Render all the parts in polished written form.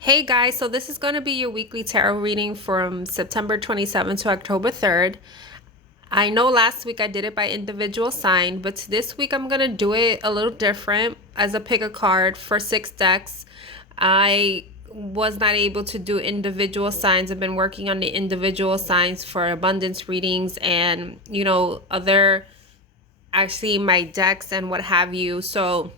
Hey guys, so this is going to be your weekly tarot reading from September 27th to October 3rd. I know last week I did it by individual sign, but this week I'm going to do it a little different as a pick a card for 6 decks. I was not able to do individual signs. I've been working on the individual signs for abundance readings and, other actually my decks and what have you. So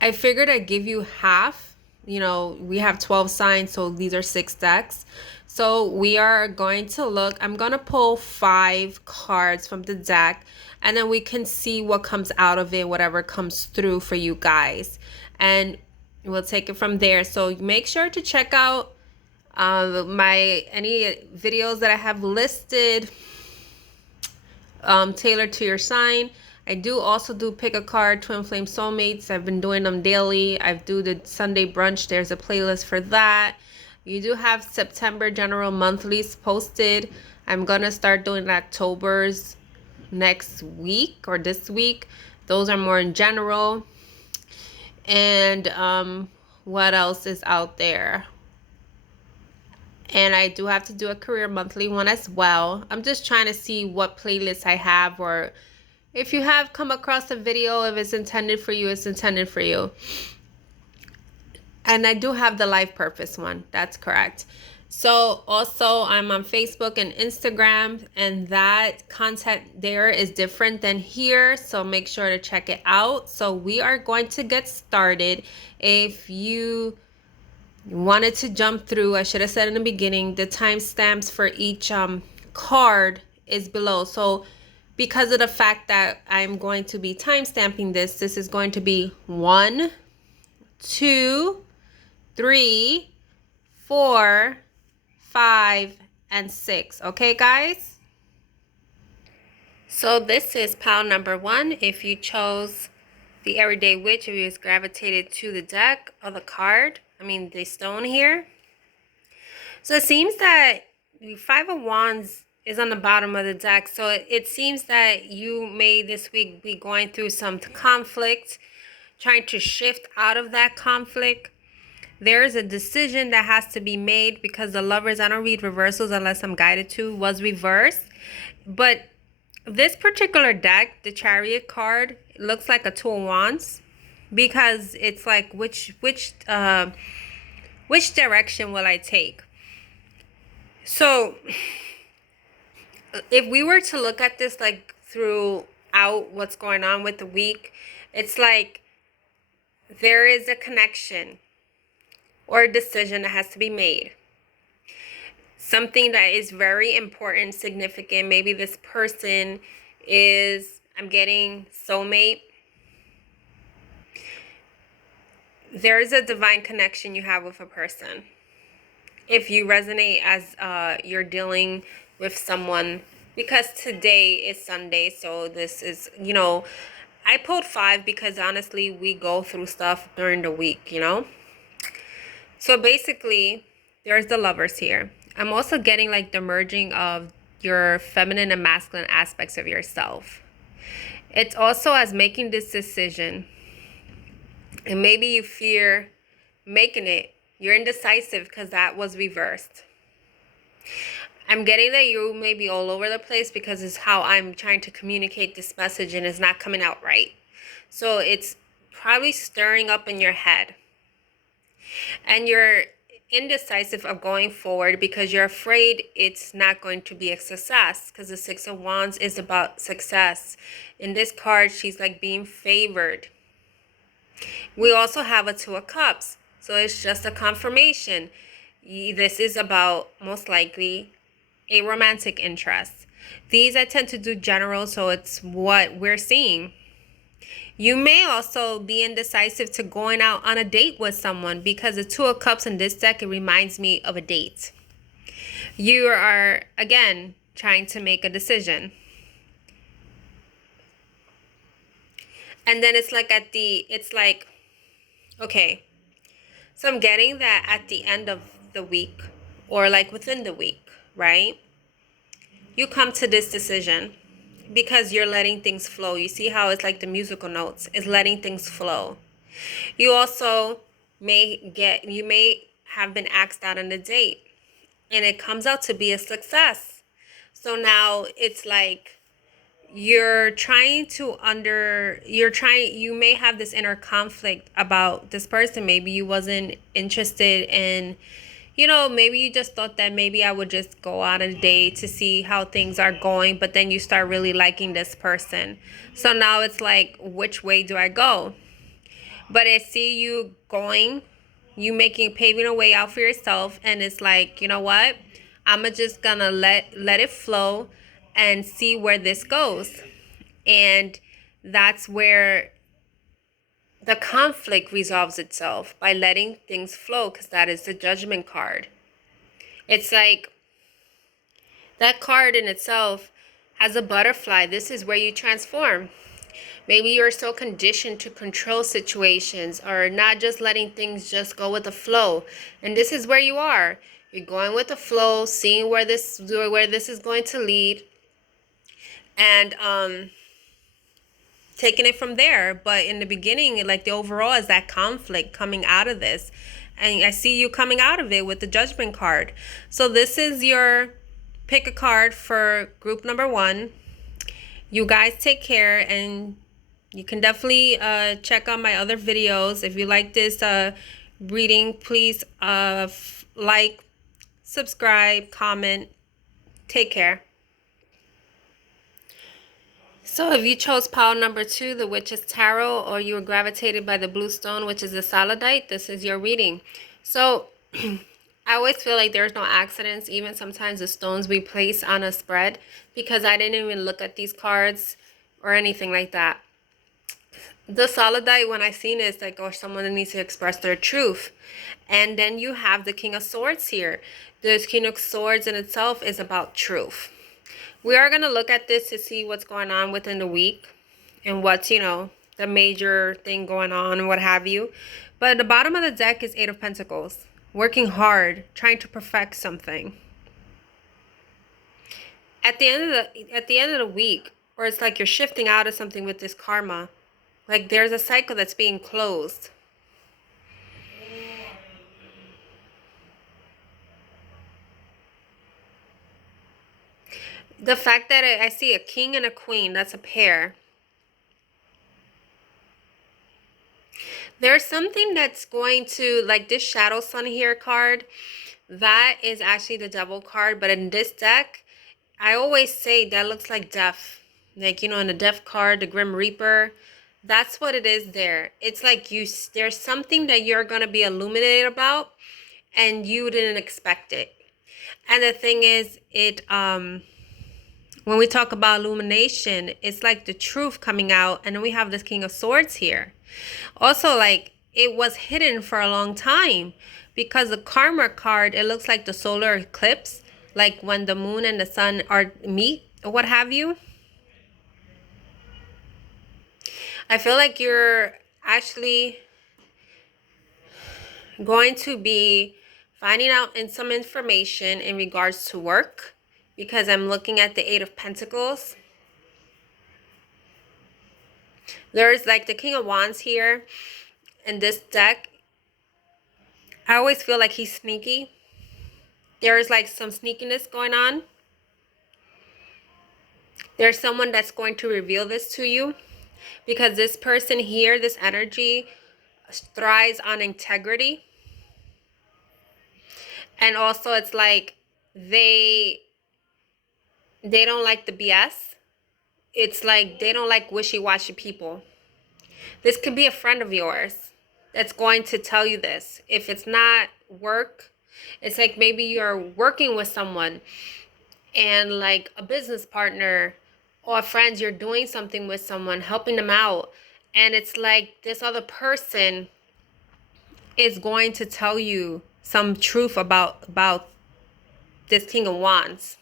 I figured I'd give you half. We have 12 signs, so these are 6 decks. So we are going to look, I'm going to pull 5 cards from the deck, and then we can see what comes out of it, whatever comes through for you guys. And we'll take it from there. So make sure to check out my any videos that I have listed tailored to your sign. I do also do pick a card, twin flame soulmates. I've been doing them daily. I do the Sunday brunch. There's a playlist for that. You do have September general monthlies posted. I'm gonna start doing October's next week or this week. Those are more in general. And what else is out there? And I do have to do a career monthly one as well. I'm just trying to see what playlists I have, or if you have come across a video, if it's intended for you, it's intended for you. And I do have the life purpose one. That's correct. So also I'm on Facebook and Instagram, and that content there is different than here. So make sure to check it out. So we are going to get started. If you wanted to jump through, I should have said in the beginning, the timestamps for each card is below. So because of the fact that I'm going to be timestamping this is going to be 1, 2, 3, 4, 5, and 6. Okay, guys? So this is pile number 1. If you chose the Everyday Witch, if you just gravitated to the deck or the card, the stone here. So it seems that the 5 of Wands is on the bottom of the deck. So it seems that you may this week be going through some conflict, trying to shift out of that conflict. There is a decision that has to be made because the Lovers, I don't read reversals unless I'm guided to, was reversed. But this particular deck, the Chariot card, looks like a 2 of Wands because it's like which direction will I take? So if we were to look at this like throughout what's going on with the week, it's like there is a connection or a decision that has to be made. Something that is very important, significant. Maybe this person is, I'm getting soulmate. There is a divine connection you have with a person. If you resonate as you're dealing with someone, because today is Sunday, so this is, I pulled 5 because honestly we go through stuff during the week, So basically there's the Lovers here. I'm also getting like the merging of your feminine and masculine aspects of yourself. It's also as making this decision, and maybe you fear making it. You're indecisive because that was reversed. I'm getting that you may be all over the place because it's how I'm trying to communicate this message and it's not coming out right. So it's probably stirring up in your head. And you're indecisive of going forward because you're afraid it's not going to be a success, because the 6 of Wands is about success. In this card, she's like being favored. We also have a 2 of Cups. So it's just a confirmation. This is about, most likely, a romantic interest. These I tend to do general, so it's what we're seeing. You may also be indecisive to going out on a date with someone because the 2 of Cups in this deck, it reminds me of a date. You are, again, trying to make a decision. And then it's like okay. So I'm getting that at the end of the week or like within the week, right? You come to this decision because you're letting things flow. You see how it's like the musical notes is letting things flow. You also you may have been asked out on a date and it comes out to be a success. So now it's like you may have this inner conflict about this person. Maybe you wasn't interested in, maybe you just thought that maybe I would just go on a date to see how things are going, but then you start really liking this person. So now it's like, which way do I go? But I see you paving a way out for yourself, and it's like, you know what? Just gonna let it flow and see where this goes. And that's where the conflict resolves itself, by letting things flow, because that is the Judgment card. It's like that card in itself has a butterfly. This is where you transform. Maybe you're so conditioned to control situations, or not just letting things just go with the flow. And this is where you are. You're going with the flow, seeing where this is going to lead, and taking it from there. But in the beginning, like, the overall is that conflict coming out of this. And I see you coming out of it with the Judgment card. So this is your pick a card for group number 1. You guys take care, and you can definitely check out my other videos. If you like this reading, please like, subscribe, comment. Take care. So if you chose pile number 2, the Witch's Tarot, or you were gravitated by the blue stone, which is the Saladite, this is your reading. So I always feel like there's no accidents, even sometimes the stones we place on a spread, because I didn't even look at these cards or anything like that. The Saladite, when I seen it, it's like, oh, someone needs to express their truth. And then you have the King of Swords here. The King of Swords in itself is about truth. We are going to look at this to see what's going on within the week, and what's, the major thing going on and what have you. But at the bottom of the deck is 8 of Pentacles. Working hard, trying to perfect something. At the end of the week, or it's like you're shifting out of something with this karma. Like, there's a cycle that's being closed. The fact that I see a king and a queen, that's a pair. There's something that's going to, like this Shadow Sun here card, that is actually the Devil card. But in this deck, I always say that looks like death. Like, in the Death card, the Grim Reaper. That's what it is there. It's like there's something that you're going to be illuminated about, and you didn't expect it. And the thing is, when we talk about illumination, it's like the truth coming out. And then we have this King of Swords here. Also, like, it was hidden for a long time, because the Karma card, it looks like the solar eclipse, like when the moon and the sun meet, or what have you. I feel like you're actually going to be finding out some information in regards to work, because I'm looking at the 8 of Pentacles. There's like the King of Wands here in this deck. I always feel like he's sneaky. There's like some sneakiness going on. There's someone that's going to reveal this to you, because this person here, this energy, thrives on integrity. And also, it's like they don't like the BS. It's like they don't like wishy-washy people. This could be a friend of yours that's going to tell you this. If it's not work, it's like maybe you're working with someone, and like a business partner or friends, you're doing something with someone, helping them out, and it's like this other person is going to tell you some truth about this King of Wands.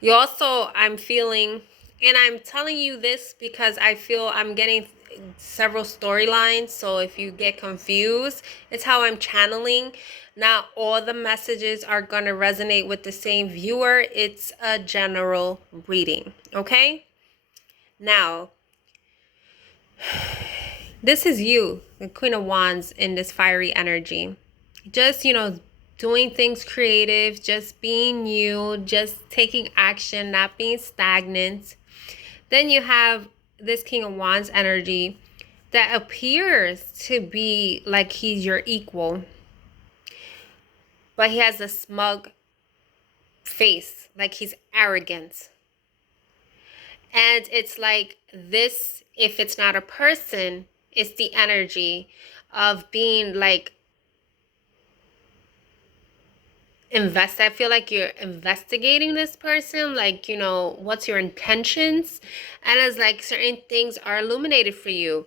You also, I'm feeling, and I'm telling you this because I feel I'm getting several storylines. So if you get confused, it's how I'm channeling. Not all the messages are going to resonate with the same viewer. It's a general reading, okay? Now, This is you, the Queen of Wands, in this fiery energy. Just, doing things creative, just being you, just taking action, not being stagnant. Then you have this King of Wands energy that appears to be like he's your equal, but he has a smug face, like he's arrogant. And it's like this, if it's not a person, it's the energy of being like I feel like you're investigating this person, like, what's your intentions? And it's like certain things are illuminated for you.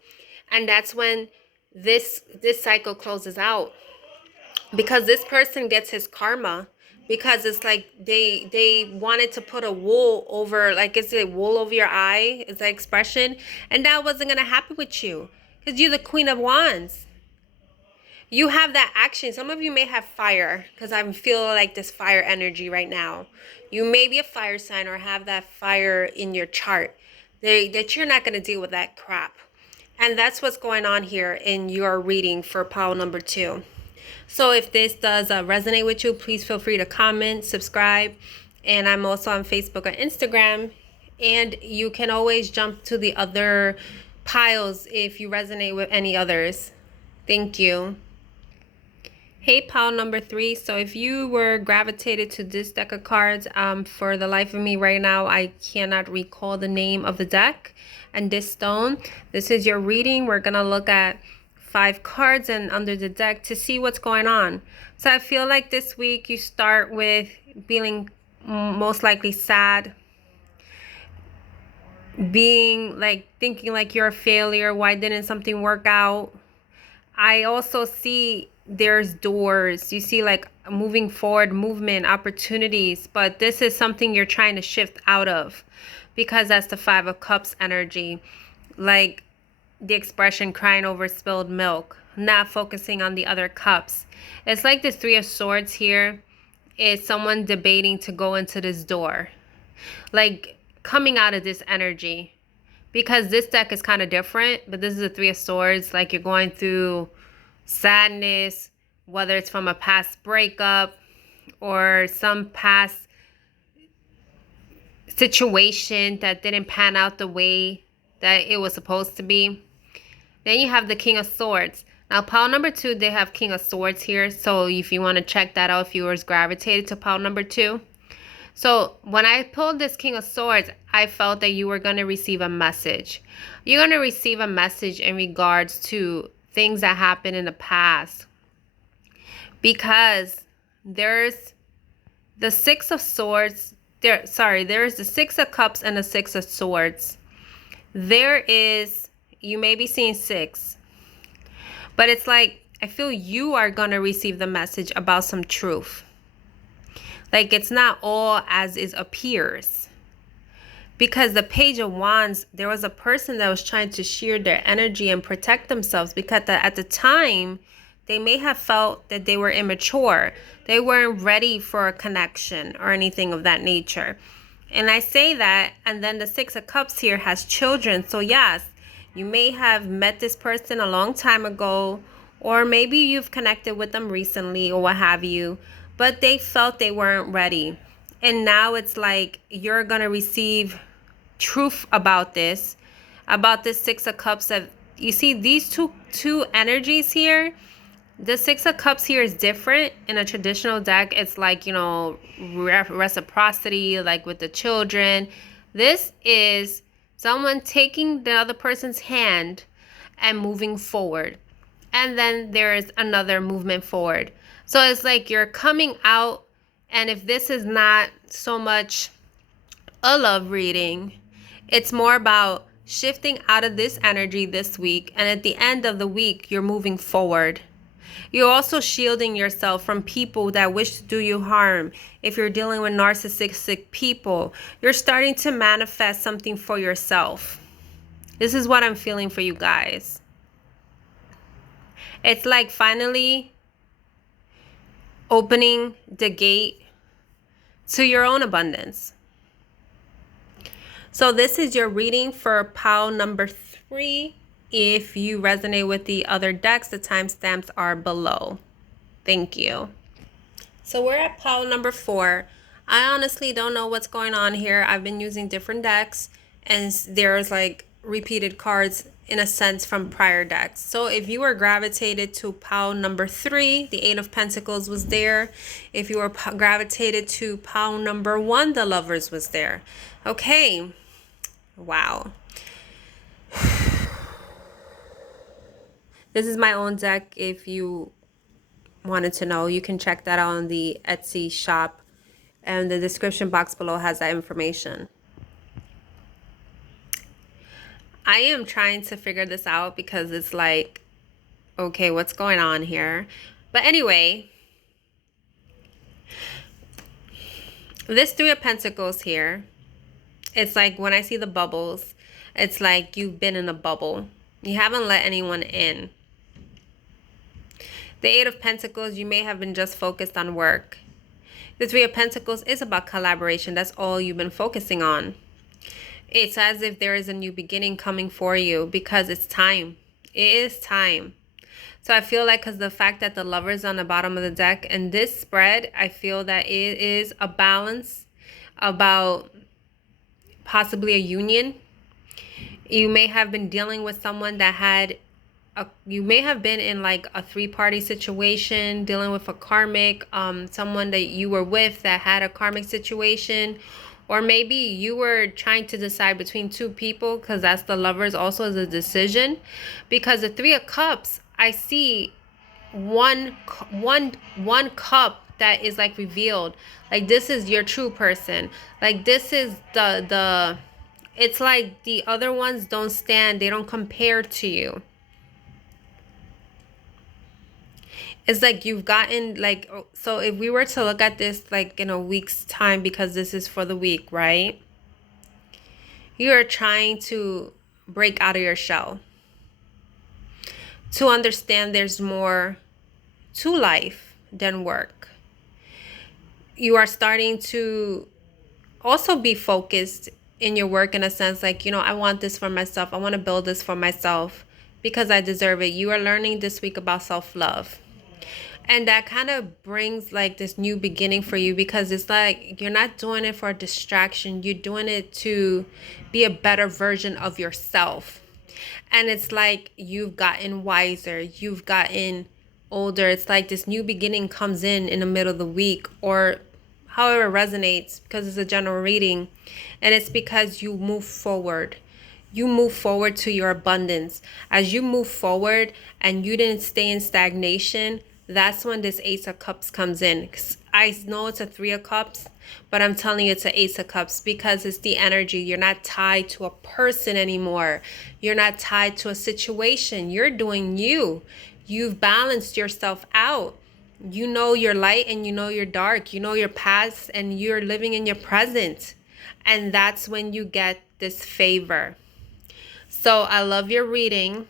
And that's when this cycle closes out, because this person gets his karma, because it's like they wanted to put a wool over, like, is it wool over your eye is the expression, and that wasn't gonna happen with you because you're the Queen of Wands. You have that action. Some of you may have fire, because I'm feeling like this fire energy right now. You may be a fire sign or have that fire in your chart. That you're not going to deal with that crap. And that's what's going on here in your reading for pile number 2. So if this does resonate with you, please feel free to comment, subscribe. And I'm also on Facebook or Instagram. And you can always jump to the other piles if you resonate with any others. Thank you. Hey, pile number 3. So if you were gravitated to this deck of cards, for the life of me right now, I cannot recall the name of the deck and this stone. This is your reading. We're going to look at 5 cards and under the deck to see what's going on. So I feel like this week you start with feeling most likely sad, being like thinking like you're a failure. Why didn't something work out? I also see there's doors. You see like moving forward, movement, opportunities, but this is something you're trying to shift out of, because that's the 5 of Cups energy. Like the expression crying over spilled milk, not focusing on the other cups. It's like the 3 of Swords here is someone debating to go into this door, like coming out of this energy. Because this deck is kind of different, but this is a 3 of Swords, like you're going through sadness, whether it's from a past breakup or some past situation that didn't pan out the way that it was supposed to be. Then you have the King of Swords. Now, pile number 2, they have King of Swords here. So if you want to check that out, if you were gravitated to pile number 2. So when I pulled this King of Swords, I felt that you were going to receive a message. You're going to receive a message in regards to things that happened in the past. Because there's the 6 of Swords. There's the 6 of Cups and the 6 of Swords. You may be seeing 6. But it's like, I feel you are going to receive the message about some truth. Like it's not all as it appears. Because the Page of Wands, there was a person that was trying to shield their energy and protect themselves, because at the time, they may have felt that they were immature. They weren't ready for a connection or anything of that nature. And I say that, and then the 6 of Cups here has children. So yes, you may have met this person a long time ago, or maybe you've connected with them recently or what have you, but they felt they weren't ready. And now it's like you're going to receive truth about this 6 of Cups. That you see these two energies here. The 6 of Cups here is different. In a traditional deck, it's like, reciprocity, like with the children. This is someone taking the other person's hand and moving forward. And then there is another movement forward. So it's like you're coming out. And if this is not so much a love reading, it's more about shifting out of this energy this week. And at the end of the week, you're moving forward. You're also shielding yourself from people that wish to do you harm. If you're dealing with narcissistic people, you're starting to manifest something for yourself. This is what I'm feeling for you guys. It's like finally opening the gate to your own abundance. So this is your reading for pile number 3. If you resonate with the other decks, the timestamps are below. Thank you. So we're at pile number 4. I honestly don't know what's going on here. I've been using different decks, and there's like repeated cards in a sense from prior decks. So if you were gravitated to pile number 3, the 8 of Pentacles was there. If you were gravitated to pile number 1, the Lovers was there. Okay. Wow. This is my own deck. If you wanted to know, you can check that out on the Etsy shop, and the description box below has that information. I am trying to figure this out because it's like, okay, what's going on here? But anyway, this 3 of Pentacles here, it's like when I see the bubbles, it's like you've been in a bubble. You haven't let anyone in. The 8 of Pentacles, you may have been just focused on work. The 3 of Pentacles is about collaboration. That's all you've been focusing on. It's as if there is a new beginning coming for you because it's time. It is time. So I feel like because the fact that the Lover's on the bottom of the deck and this spread, I feel that it is a balance about possibly a union. You may have been dealing with someone that had you may have been in like a 3-party situation, dealing with a karmic, someone that you were with that had a karmic situation, or maybe you were trying to decide between 2 people, because that's the Lovers also as a decision. Because the 3 of Cups, I see one cup that is like revealed, like this is your true person, like this is the it's like the other ones don't stand, they don't compare to you. It's like you've gotten like, so if we were to look at this like in a week's time, because this is for the week, right? You are trying to break out of your shell to understand there's more to life than work. You are starting to also be focused in your work in a sense, like, you know, I want this for myself. I want to build this for myself because I deserve it. You are learning this week about self-love. And that kind of brings like this new beginning for you, because it's like you're not doing it for a distraction. You're doing it to be a better version of yourself. And it's like you've gotten wiser. You've gotten older. It's like this new beginning comes in the middle of the week, or however it resonates, because it's a general reading. And it's because you move forward. You move forward to your abundance. As you move forward and you didn't stay in stagnation, that's when this Ace of Cups comes in. I know it's a 3 of Cups, but I'm telling you it's an Ace of Cups because it's the energy. You're not tied to a person anymore. You're not tied to a situation. You're doing you. You've balanced yourself out. You know your light and you know your dark. You know your past and you're living in your present. And that's when you get this favor. So I love your reading.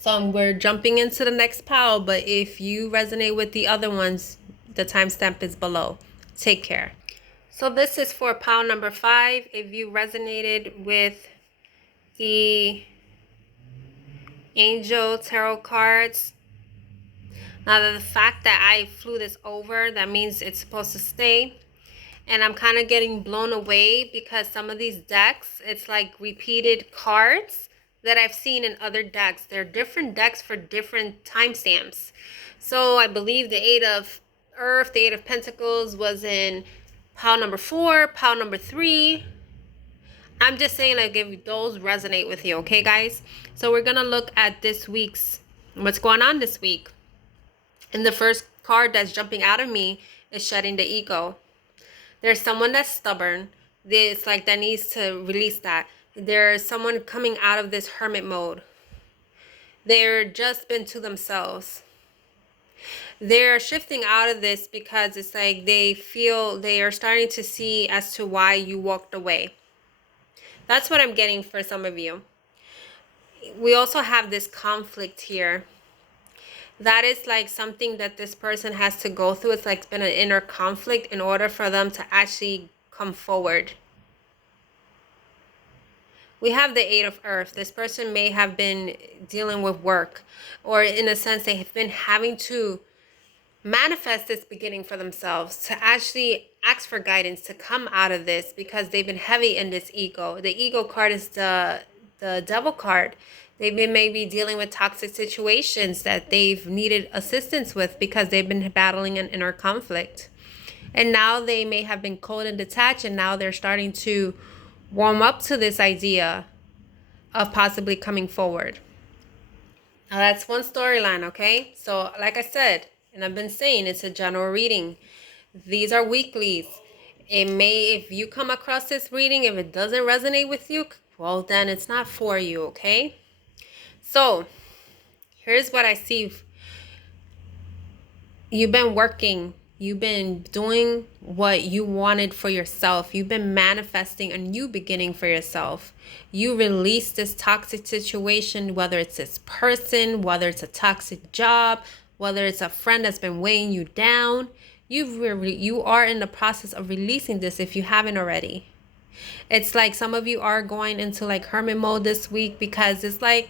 So we're jumping into the next pile, but if you resonate with the other ones, the timestamp is below. Take care. So this is for pile number 5. If you resonated with the Angel Tarot cards, now the fact that I flew this over, that means it's supposed to stay. And I'm kind of getting blown away because some of these decks, it's like repeated cards that I've seen in other decks. They're different decks for different timestamps. So I believe the 8 of Earth, the 8 of Pentacles was in pile number 4, pile number 3. I'm just saying, like, if those resonate with you, okay, guys? So we're going to look at this week's, what's going on this week. And the first card that's jumping out of me is shedding the ego. There's someone that's stubborn. It's like that needs to release that. There's someone coming out of this hermit mode. They're just been to themselves. They're shifting out of this because it's like they feel they are starting to see as to why you walked away. That's what I'm getting for some of you. We also have this conflict here. That is like something that this person has to go through. It's like it's been an inner conflict in order for them to actually come forward. We have the Eight of Earth. This person may have been dealing with work, or in a sense, they have been having to manifest this beginning for themselves, to actually ask for guidance to come out of this, because they've been heavy in this ego. The ego card is the devil card. They've been maybe dealing with toxic situations that they've needed assistance with because they've been battling an inner conflict. And now they may have been cold and detached, and now they're starting to warm up to this idea of possibly coming forward. Now that's one storyline, okay? So like I said, and I've been saying, it's a general reading. These are weeklies. It may, if you come across this reading, if it doesn't resonate with you, well, then it's not for you, okay? So here's what I see. You've been working. You've been doing what you wanted for yourself. You've been manifesting a new beginning for yourself. You release this toxic situation, whether it's this person, whether it's a toxic job, whether it's a friend that's been weighing you down. You are in the process of releasing this if you haven't already. It's like some of you are going into like hermit mode this week, because it's like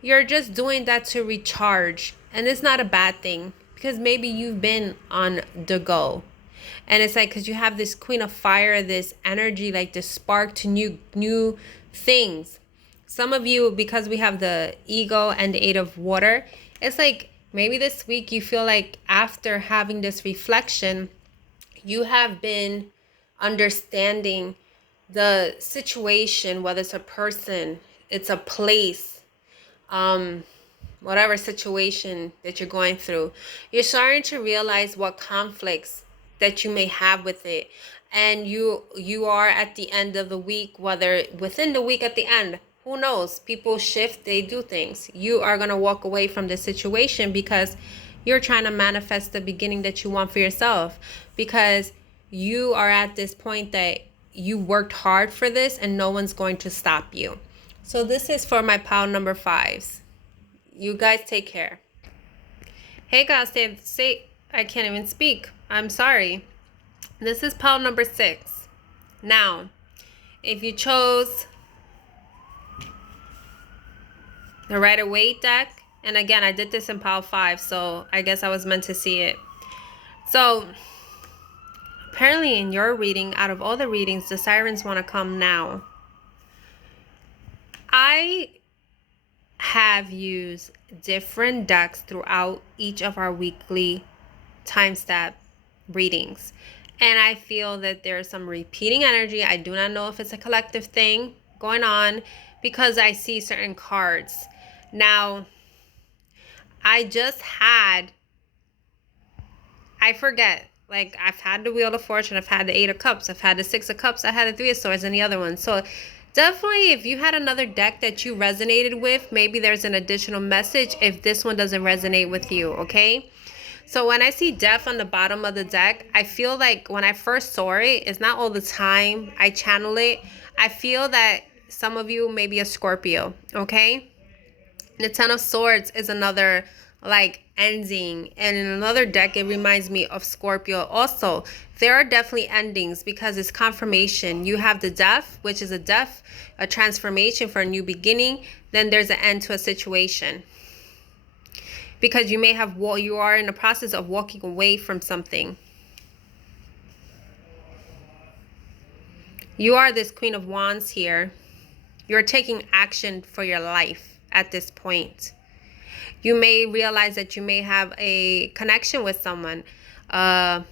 you're just doing that to recharge. And it's not a bad thing, because maybe you've been on the go. And it's like, because you have this Queen of Fire, this energy, like this spark to new things. Some of you, because we have the ego and the Eight of Water, it's like maybe this week you feel like after having this reflection, you have been understanding the situation, whether it's a person, it's a place, whatever situation that you're going through, you're starting to realize what conflicts that you may have with it. And you are at the end of the week, whether within the week at the end, who knows, people shift, they do things. You are going to walk away from the situation because you're trying to manifest the beginning that you want for yourself, because you are at this point that you worked hard for this and no one's going to stop you. So this is for my pile number 5s. You guys take care. Hey guys, I can't even speak. I'm sorry. This is pile number 6. Now, if you chose the Rider-Waite deck, and again, I did this in pile 5, so I guess I was meant to see it. So apparently in your reading, out of all the readings, the sirens want to come now. I have used different decks throughout each of our weekly time step readings, and I feel that there's some repeating energy. I do not know if it's a collective thing going on, because I see certain cards. Now, I forget, like I've had the Wheel of Fortune, I've had the Eight of Cups, I've had the Six of Cups, I had the Three of Swords, and the other one. So definitely, if you had another deck that you resonated with, maybe there's an additional message if this one doesn't resonate with you, okay? So when I see Death on the bottom of the deck, I feel like when I first saw it, it's not all the time I channel it. I feel that some of you may be a Scorpio, okay? The Ten of Swords is another like ending, and in another deck it reminds me of Scorpio also. There are definitely endings because it's confirmation. You have the Death, which is a transformation for a new beginning. Then there's an end to a situation, because you may have you are in the process of walking away from something. You are this Queen of Wands here. You're taking action for your life at this point. You may realize that you may have a connection with someone, a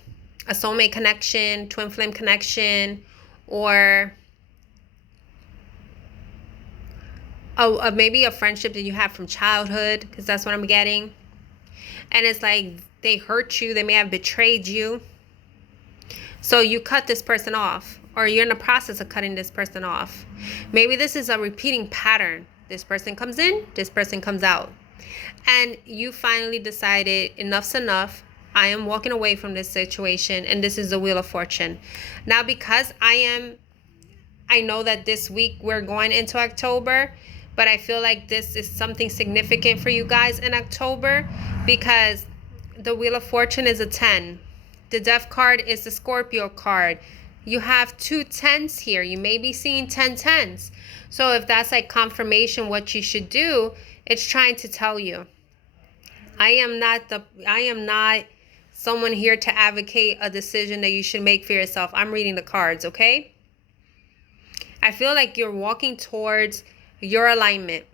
soulmate connection, twin flame connection, or maybe a friendship that you have from childhood, because that's what I'm getting. And it's like they hurt you, they may have betrayed you. So you cut this person off, or you're in the process of cutting this person off. Maybe this is a repeating pattern. This person comes in, this person comes out. And you finally decided enough's enough. I am walking away from this situation, and this is the Wheel of Fortune. Now, because I know that this week we're going into October, but I feel like this is something significant for you guys in October, because the Wheel of Fortune is a 10. The Death card is the Scorpio card. you have 2 10s here. You may be seeing 10 10s. So if that's like confirmation what you should do, it's trying to tell you. I am not someone here to advocate a decision that you should make for yourself. I'm reading the cards, okay? I feel like you're walking towards your alignment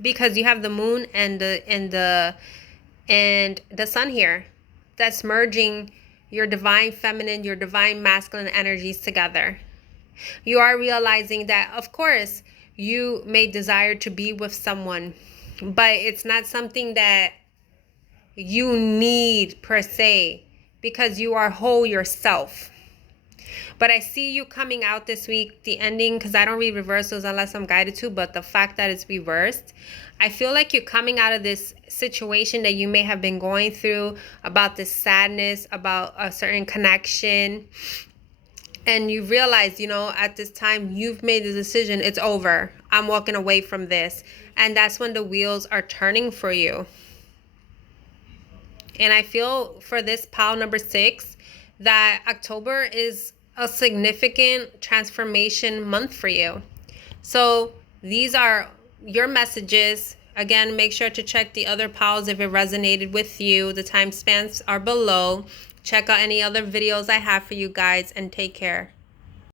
because you have the moon and the sun here. That's merging your divine feminine, your divine masculine energies together. You are realizing that, of course, you may desire to be with someone, but it's not something that you need per se, because you are whole yourself. But I see you coming out this week, the ending, because I don't read reversals unless I'm guided to, but the fact that it's reversed, I feel like you're coming out of this situation that you may have been going through, about this sadness, about a certain connection. And you realize, you know, at this time, you've made the decision, it's over. I'm walking away from this. And that's when the wheels are turning for you. And I feel for this pile number 6, that October is a significant transformation month for you. So these are your messages. Again, make sure to check the other piles if it resonated with you. The timestamps are below. Check out any other videos I have for you guys, and take care.